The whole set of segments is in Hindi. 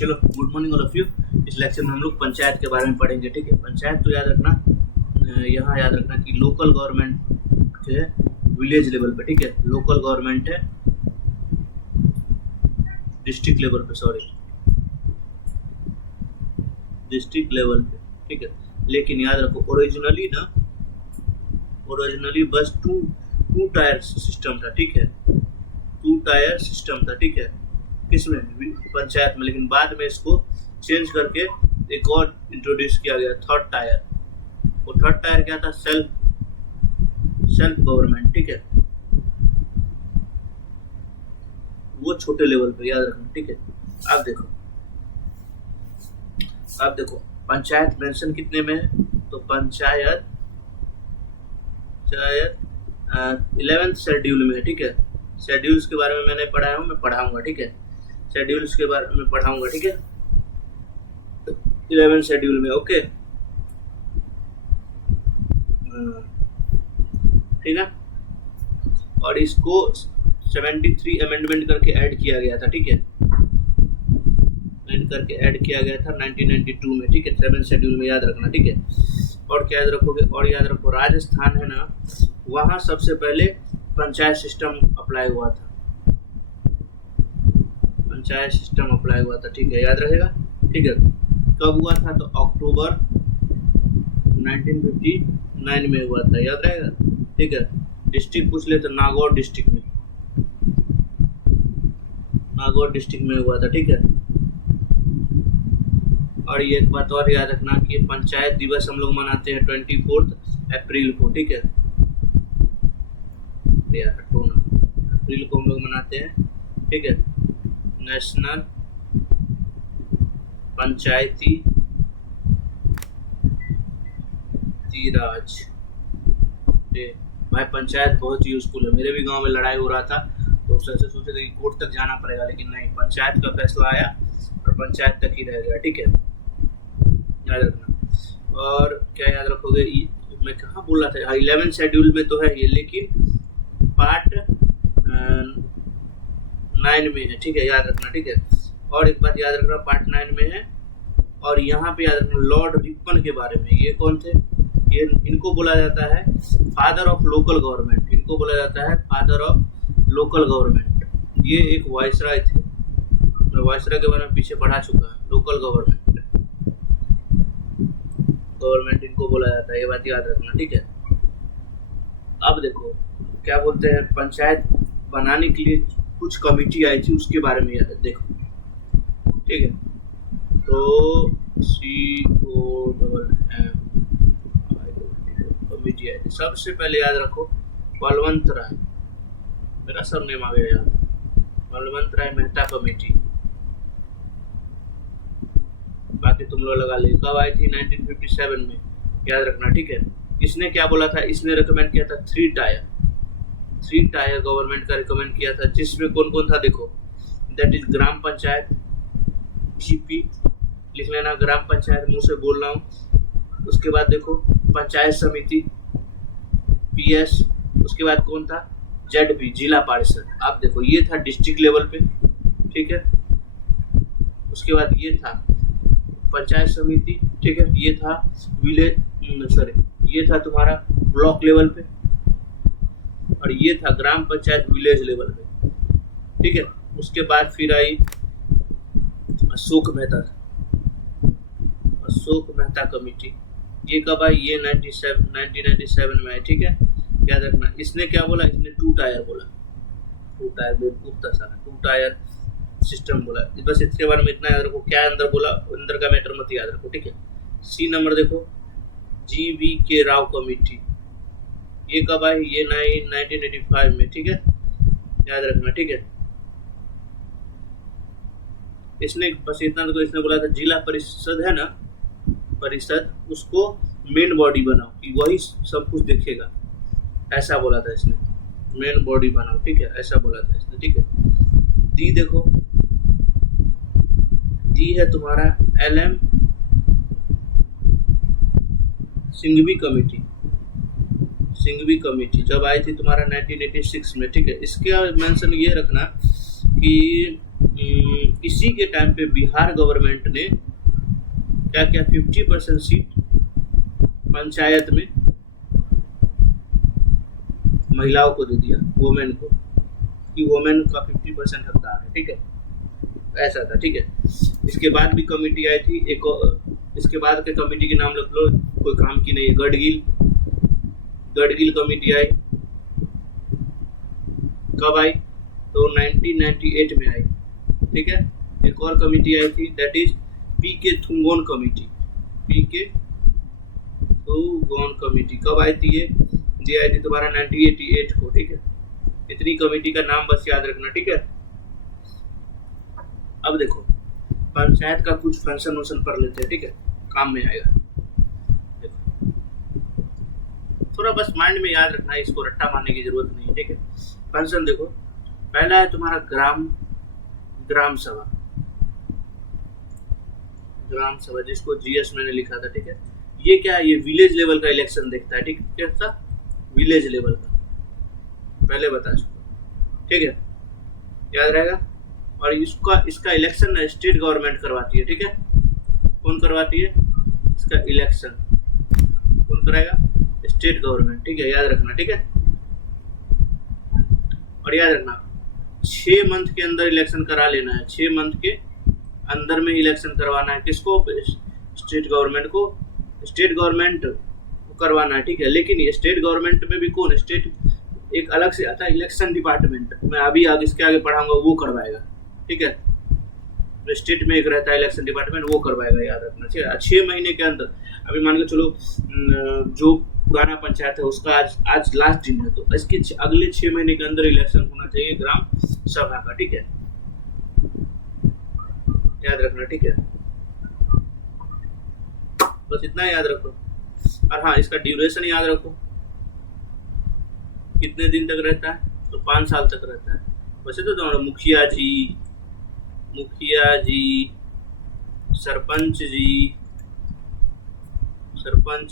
चलो good morning all of you. इस लेक्चर में हम लोग पंचायत के बारे में पढ़ेंगे। ठीक है, पंचायत तो याद रखना, यहाँ याद रखना कि लोकल गवर्नमेंट के विलेज लेवल पे, ठीक है, लोकल गवर्नमेंट है डिस्ट्रिक्ट लेवल पे, सॉरी डिस्ट्रिक्ट लेवल पे, ठीक है। लेकिन याद रखो ओरिजिनली बस टू टायर सिस्टम था, ठीक है, 2 टायर सिस्टम था, ठीक है, किसमें, पंचायत में। लेकिन बाद में इसको चेंज करके एक और इंट्रोड्यूस किया गया, 3rd टायर। वो 3rd टायर क्या था, सेल्फ गवर्नमेंट, ठीक है, वो छोटे लेवल पे याद रखना, ठीक है। अब देखो पंचायत मेंशन कितने में है, तो पंचायत 11th शेड्यूल में है, ठीक है। शेड्यूल्स के बारे में मैंने पढ़ाया हूँ, मैं पढ़ाऊंगा, ठीक है, शेड्यूल्स के बारे में पढ़ाऊंगा, ठीक है, 11th शेड्यूल में, ओके, ठीक है। और इसको 73 अमेंडमेंट करके ऐड किया गया था, ठीक है, ऐड किया गया था 1992 में, ठीक है, 7th शेड्यूल में, याद रखना, ठीक है। और क्या याद रखोगे, और याद रखो राजस्थान है ना, वहाँ सबसे पहले पंचायत सिस्टम अप्लाई हुआ था, पंचायत सिस्टम अप्लाई हुआ था, ठीक है, याद रहेगा, ठीक है। कब हुआ था, तो अक्टूबर 1959 में हुआ था, याद रहेगा, ठीक है। डिस्ट्रिक्ट पूछ ले तो नागौर डिस्ट्रिक्ट में हुआ था, ठीक है। और ये एक बात और याद रखना कि पंचायत दिवस हम लोग मनाते हैं 24 अप्रैल को, ठीक है, अप्रैल को हम लोग मनाते हैं, ठीक है, नेशनल पंचायती राज डे। भाई पंचायत बहुत यूजफुल है, मेरे भी गांव में लड़ाई हो रहा था तो उससे सोचे थे कि कोर्ट तक जाना पड़ेगा, लेकिन नहीं, पंचायत का फैसला आया और पंचायत तक ही रह गया, ठीक है, याद रखना। और क्या याद रखोगे, मैं कहाँ बोल रहा था, 11th शेड्यूल में तो है ये, लेकिन पार्ट 9 में है, ठीक है, याद रखना, ठीक है। और एक बात याद रखना, पार्ट 9 में है। और यहाँ पे याद रखना लॉर्ड रिपन के बारे में, ये कौन थे, ये इनको बोला जाता है फादर ऑफ लोकल गवर्नमेंट, इनको बोला जाता है फादर ऑफ लोकल गवर्नमेंट। ये एक वायसराय थे, मैं वायसराय के बारे में पीछे पढ़ा चुका है। लोकल गवर्नमेंट इनको बोला जाता है, ये बात याद रखना, ठीक है। अब देखो क्या बोलते हैं, पंचायत बनाने के लिए कुछ कमिटी आई थी, उसके बारे में याद देखो, ठीक है। तो COMM कमिटी आई थी, सबसे पहले याद रखो बलवंत राय, मेरा सब नेम आ गया याद, बलवंत राय मेहता कमेटी, बाकी तुम लोग लगा ले। कब आई थी, 1957 में, याद रखना, ठीक है। इसने क्या बोला था, इसने रिकमेंड किया था 3 टायर गवर्नमेंट का रिकमेंड किया था, जिसमें कौन कौन था देखो, that is gram panchayat, GP लिख लेना, ग्राम पंचायत मुंह से बोल रहा हूँ। उसके बाद देखो पंचायत समिति, PS, उसके बाद कौन था, ZB जिला परिषद। आप देखो ये था डिस्ट्रिक्ट लेवल पे, ठीक है। उसके बाद ये था पंचायत समिति, ठीक है, ये था ये था तुम्हारा ब्लॉक लेवल पे, और ये था ग्राम पंचायत विलेज लेवल पे, ठीक है। उसके बाद फिर आई अशोक मेहता कमेटी, ये कब आई, ये 1997 में आई, ठीक है, याद रखना। इसने क्या बोला, इसने 2 टायर बोला, 2 टायर बेवकूफ था साला, 2 टायर सिस्टम बोला, बस इसके बारे में इतना याद रखो। क्या अंदर बोला, अंदर का मैटर मत याद रखो, ठीक है। C नंबर देखो, GVK राव कमेटी, ये कब आई, ये 1985 में, ठीक है, याद रखना, ठीक है। इसने बस इतना तो इसने बोला था जिला परिषद है ना, परिषद, उसको मेन बॉडी बनाओ कि वही सब कुछ देखेगा, ऐसा बोला था इसने, मेन बॉडी बनाओ, ठीक है, ऐसा बोला था इसने, ठीक है। D देखो, D है तुम्हारा LM सिंघवी कमेटी, जब आई थी तुम्हारा 1986 में, ठीक है। इसका मेंशन ये रखना कि इसी के टाइम पे बिहार गवर्नमेंट ने क्या क्या 50% सीट पंचायत में महिलाओं को दे दिया, वोमेन को, कि वोमेन का 50% हकदार है, ठीक है, ऐसा था, ठीक है। इसके बाद भी कमेटी आई थी एक, इसके बाद के कमेटी के नाम लिख लो, कोई काम की नहीं है, गडगिल कमेटी आई, कब आई, तो 1998 में आई, ठीक है। एक और कमेटी आई थी, that is PK Thungon committee, PK Thungon committee, कब आई थी ये आई थी तुम्हारा 1988 को, ठीक है। इतनी कमेटी का नाम बस याद रखना, ठीक है। अब देखो पंचायत का कुछ फंक्शन वंक्शन पढ़ लेते हैं, ठीक है, काम में आएगा। देखो थोड़ा बस माइंड में याद रखना है, इसको रट्टा मारने की जरूरत नहीं है, ठीक है। फंक्शन देखो, पहला है तुम्हारा ग्राम सभा, जिसको जीएस मैंने लिखा था, ठीक है। ये क्या है, ये विलेज लेवल का इलेक्शन देखता है, ठीक है, कैसा विलेज लेवल का, पहले बता चुका, ठीक है, याद रहेगा। और इसका इलेक्शन ना स्टेट गवर्नमेंट करवाती है, ठीक है। कौन करवाती है इसका इलेक्शन, कौन कराएगा, स्टेट गवर्नमेंट, ठीक है, याद रखना, ठीक है। और याद रखना 6 मंथ के अंदर इलेक्शन करा लेना है, 6 मंथ के अंदर में इलेक्शन करवाना है, किसको, स्टेट गवर्नमेंट को, स्टेट गवर्नमेंट को करवाना है, ठीक है। लेकिन ये स्टेट गवर्नमेंट में भी कौन, स्टेट एक अलग से आता है इलेक्शन डिपार्टमेंट, मैं अभी आगे इसके आगे पढ़ाऊंगा, वो करवाएगा, ठीक है। तो स्टेट में एक रहता है इलेक्शन डिपार्टमेंट, वो करवाएगा, याद रखना, ठीक है। 6 महीने के अंदर, अभी मान के चलो जो पुराना पंचायत है उसका आज लास्ट दिन है, तो इसके अगले 6 महीने के अंदर इलेक्शन होना चाहिए ग्राम सभा का, ठीक है, याद रखना, ठीक है। बस इतना याद रखो। और हाँ, इसका ड्यूरेशन याद रखो, कितने दिन तक रहता है, तो 5 साल तक रहता है। वैसे तो तुम्हारा मुखिया जी, सरपंच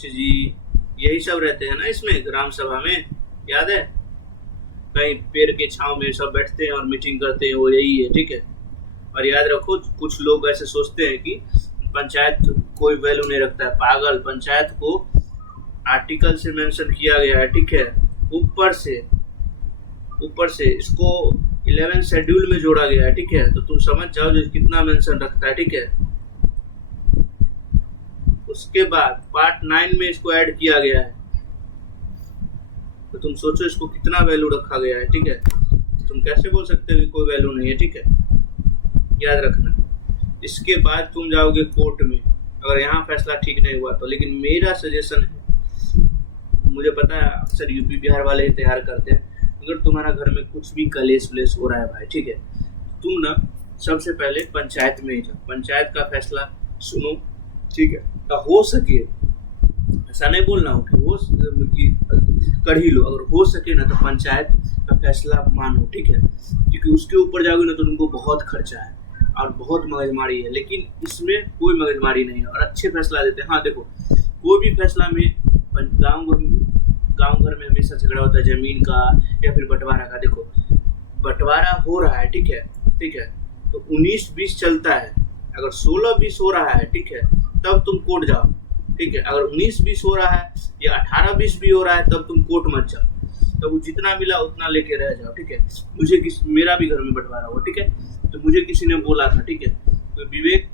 जी यही सब रहते हैं ना इसमें ग्राम सभा में, याद है, कहीं पेड़ के छांव में सब बैठते हैं और मीटिंग करते हैं, वो यही है, ठीक है। और याद रखो कुछ लोग ऐसे सोचते हैं कि पंचायत कोई वैल्यू नहीं रखता है, पागल, पंचायत को आर्टिकल से मेंशन किया गया है, ठीक है, ऊपर से इसको 11 शेड्यूल में जोड़ा गया है, ठीक है। तो तुम समझ जाओ जो कितना मेंशन रखता है, ठीक है। उसके बाद पार्ट 9 में इसको ऐड किया गया है, तो तुम सोचो इसको कितना वैल्यू रखा गया है, ठीक है। तुम कैसे बोल सकते हो कि कोई वैल्यू नहीं है, ठीक है, याद रखना। इसके बाद तुम जाओगे कोर्ट में, अगर यहाँ फैसला ठीक नहीं हुआ तो। लेकिन मेरा सजेशन है, मुझे पता है अक्सर यूपी बिहार वाले ही तैयार करते हैं, अगर तुम्हारा घर में कुछ भी कलेश वलेश हो रहा है भाई, ठीक है, तुम ना सबसे पहले पंचायत में ही जाओ, पंचायत का फैसला सुनो, ठीक है। हो सके, ऐसा नहीं बोलना हो कि कर ही लो, अगर हो सके ना तो पंचायत का फैसला मानो, ठीक है, क्योंकि उसके ऊपर जाओगे ना तो तुमको बहुत खर्चा है और बहुत मगजमारी है। लेकिन इसमें कोई मगजमारी नहीं है और अच्छे फैसला देते हैं। हाँ देखो, कोई भी फैसला में गाँव घर में हमेशा झगड़ा होता है जमीन का या फिर बंटवारा का। देखो बंटवारा हो रहा है, ठीक है, तो 19-20 चलता है, अगर 16-20 हो रहा है, ठीक है, तब तुम कोर्ट जाओ, ठीक है। अगर 19-20 हो रहा है या 18-20 भी हो रहा है तब तुम कोर्ट मत जाओ, तब जितना मिला उतना लेके रह जाओ, ठीक है। मेरा भी घर में बंटवारा हुआ, ठीक है, तो मुझे किसी ने बोला था, ठीक है, तो विवेक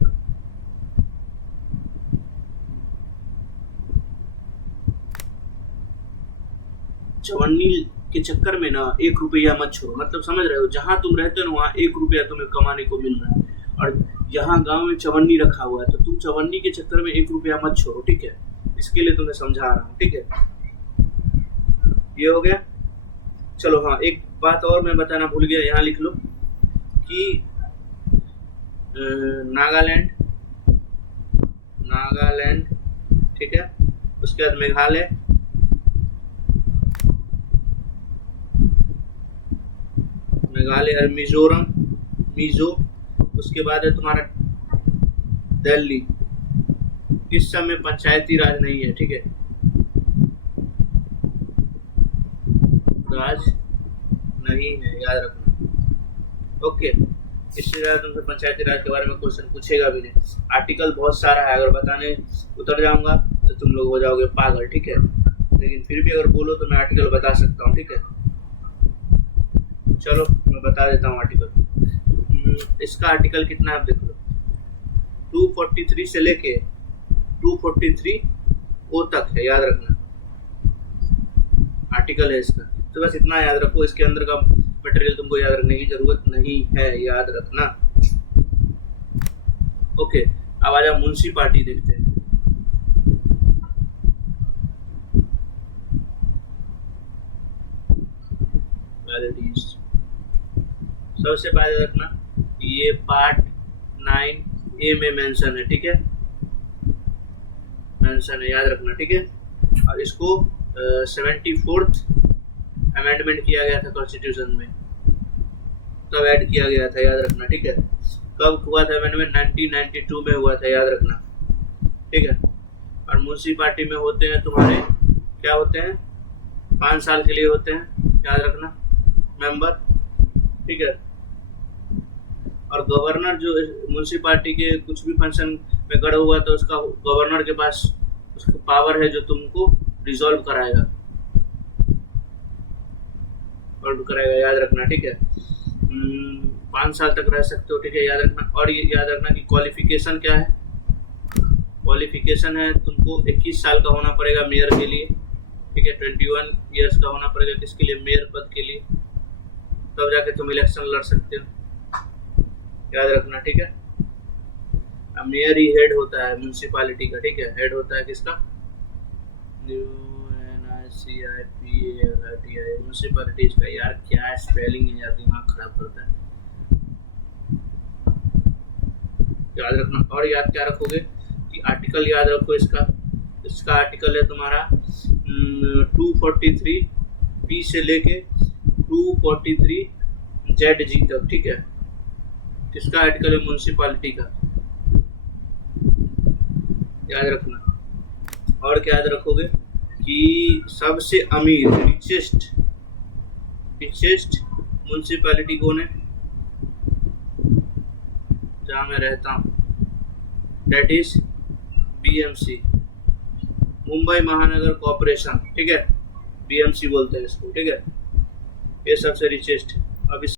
चवन्नी के चक्कर में ना 1 रुपया मत छोड़ो, मतलब समझ रहे हो, जहां तुम रहते हो ना वहाँ 1 रुपया तुम्हें कमाने को मिल रहा है और यहाँ गांव में चवन्नी रखा हुआ है, तो तुम चवन्नी के चक्कर में 1 रुपया मत छोड़ो, ठीक है। इसके लिए तुम्हें समझा रहा हूँ, ठीक है। ये हो गया। चलो हाँ, एक बात और मैं बताना भूल गया, यहाँ लिख लो कि नागालैंड, ठीक है, उसके बाद मेघालय और मिजो, उसके बाद है तुम्हारा दिल्ली। इस समय पंचायती राज नहीं है, ठीक है, राज नहीं है, याद रखना, ओके। इससे ज़्यादा तुमसे पंचायती राज के बारे में क्वेश्चन पूछेगा भी नहीं। आर्टिकल बहुत सारा है, अगर बताने उतर जाऊंगा तो तुम लोग हो जाओगे पागल, ठीक है। लेकिन फिर भी अगर बोलो तो मैं आर्टिकल बता सकता हूँ, ठीक है। चलो मैं बता देता हूँ आर्टिकल। इसका आर्टिकल कितना है आप देख लो, 243 से लेके 243 ओ तक है, याद रखना आर्टिकल है इसका। तो बस इतना याद रखो, इसके अंदर का मटेरियल तुमको याद रखने की जरूरत नहीं है, याद रखना। ओके, अब आजा म्युनिसिपैलिटी देखते हैं। सबसे पहले रखना ये पार्ट 9A में मेंशन है, ठीक है, मेंशन है, याद रखना, ठीक है। और इसको 74th अमेंडमेंट किया गया था कॉन्स्टिट्यूशन में, तब ऐड किया गया था, याद रखना, ठीक है। कब हुआ था अमेंडमेंट? 1992 में हुआ था, याद रखना, ठीक है। और म्युनिसिपैलिटी में होते हैं तुम्हारे क्या होते हैं, 5 साल के लिए होते हैं, याद रखना, मेंबर, ठीक है। और गवर्नर जो म्युनिसिपैलिटी के कुछ भी फंक्शन में गड़ा हुआ तो उसका गवर्नर के पास उसका पावर है जो तुमको रिजॉल्व कराएगा, याद रखना, ठीक है। 5 साल तक रह सकते हो, ठीक है, याद रखना। और ये याद रखना कि क्वालिफिकेशन क्या है, क्वालिफिकेशन है तुमको 21 साल का होना पड़ेगा मेयर के लिए, ठीक है। 21 ईयर्स का होना पड़ेगा किसके लिए? मेयर पद के लिए, तब जाके तुम इलेक्शन लड़ सकते हो, याद रखना, ठीक है। अब मेयर ही हेड होता है म्युनिसिपैलिटी का, ठीक है, हेड होता है किसका? म्युनिसिपैलिटीज का। यार क्या स्पेलिंग है यार, दिमाग खराब करता है, याद रखना। और याद क्या रखोगे कि आर्टिकल याद रखो इसका आर्टिकल है तुम्हारा 243 से लेके 243 ZG तक, ठीक है। किसका आर्टिकल है? म्युनिसिपैलिटी का, याद रखना। और क्या याद रखोगे कि सबसे अमीर रिचेस्ट म्युनिसिपैलिटी कौन है? जहाँ मैं रहता हूँ, डेट इज BMC, मुंबई महानगर कॉर्पोरेशन, ठीक है, BMC बोलते हैं इसको, ठीक है। ये सबसे रिचेस्ट है। अब